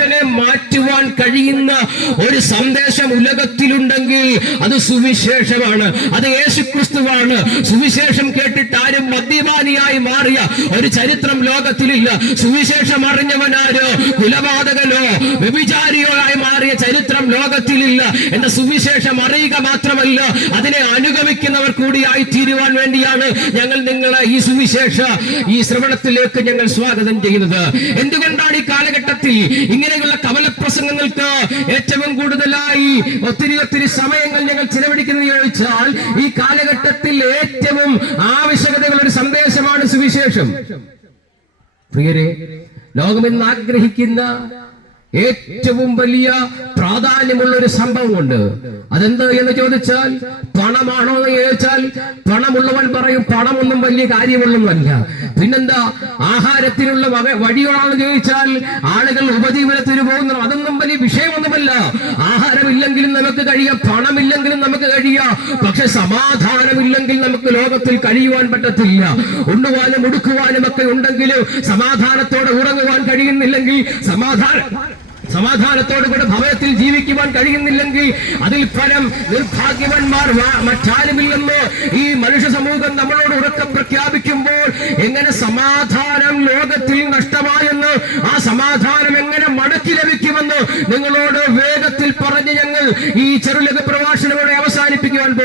മനുഷ്യനെ മാറ്റുവാൻ കഴിയുന്ന ഒരു സന്ദേശം ഉലകത്തിലുണ്ടെങ്കിൽ അത് സുവിശേഷമാണ്, അത് യേശുക്രിസ്തുവാണ്. സുവിശേഷം കേട്ടിട്ട് ആരും മദ്യപാനിയായി മാറിയ ഒരു ചരിത്രം ലോകത്തിലില്ല. സുവിശേഷം അറിഞ്ഞവനാരോ കുലപാതകനോ വ്യഭിചാരിയോ ആയി മാറിയ ചരിത്രം ലോകത്തിലില്ല. എന്റെ സുവിശേഷം അറിയുക മാത്രമല്ല, അതിനെ അനുഗമിക്കുന്നവർ കൂടിയായി തീരുവാൻ വേണ്ടിയാണ് ഞങ്ങൾ നിങ്ങളെ ഈ ശ്രവണത്തിലേക്ക് ഞങ്ങൾ സ്വാഗതം ചെയ്യുന്നത്. എന്തുകൊണ്ടാണ് ഈ കാലഘട്ടത്തിൽ ഇങ്ങനെയുള്ള കവലപ്രസംഗങ്ങൾക്ക് ഏറ്റവും കൂടുതലായി ഒത്തിരി സമയങ്ങൾ ഞങ്ങൾ ചിലവഴിക്കുന്നത് ചോദിച്ചാൽ, ഈ കാലഘട്ടത്തിൽ ഏറ്റവും ആവശ്യകതയുള്ള ഒരു സന്ദേശമാണ് സുവിശേഷം. പ്രിയരെ, ലോകമെന്ന് ആഗ്രഹിക്കുന്ന ഏറ്റവും വലിയ പ്രാധാന്യമുള്ള ഒരു സംഭവമുണ്ട്. അതെന്ത് എന്ന് ചോദിച്ചാൽ, പണമാണോ എന്ന് ചോദിച്ചാൽ പണമുള്ളവൻ പറയും പണമൊന്നും വലിയ കാര്യമൊന്നുമല്ല. പിന്നെന്താ, ആഹാരത്തിനുള്ള വഴിയാണെന്ന് ചോദിച്ചാൽ ആളുകൾ ഉപജീവനത്തിന് പോകുന്നു, അതൊന്നും വലിയ വിഷയമൊന്നുമല്ല. ആഹാരമില്ലെങ്കിലും നമുക്ക് കഴിയാം, പണമില്ലെങ്കിലും നമുക്ക് കഴിയാം. പക്ഷെ സമാധാനമില്ലെങ്കിൽ നമുക്ക് ലോകത്തിൽ കഴിയുവാൻ പറ്റത്തില്ല. ഉണ്ണുവാനും ഉടുക്കുവാനും ഒക്കെ ഉണ്ടെങ്കിലും സമാധാനത്തോടെ ഉറങ്ങുവാൻ കഴിയുന്നില്ലെങ്കിൽ, സമാധാനത്തോടു കൂടെ ഭവനത്തിൽ ജീവിക്കുവാൻ കഴിയുന്നില്ലെങ്കിൽ അതിൽ ഫലം നിർഭാഗ്യവന്മാർ മറ്റാരുമില്ലെന്ന് ഈ മനുഷ്യ സമൂഹം നമ്മളോട് ഉറക്കം പ്രഖ്യാപിക്കുമ്പോൾ, എങ്ങനെ സമാധാനം ലോകത്തിൽ നഷ്ടമായെന്ന്, ആ സമാധാനം എങ്ങനെ മടക്കി ലഭിക്കുമെന്ന് നിങ്ങളോട് വേഗത്തിൽ പറഞ്ഞ് ഞങ്ങൾ ഈ ചെറുലഘ പ്രഭാഷണങ്ങളുടെ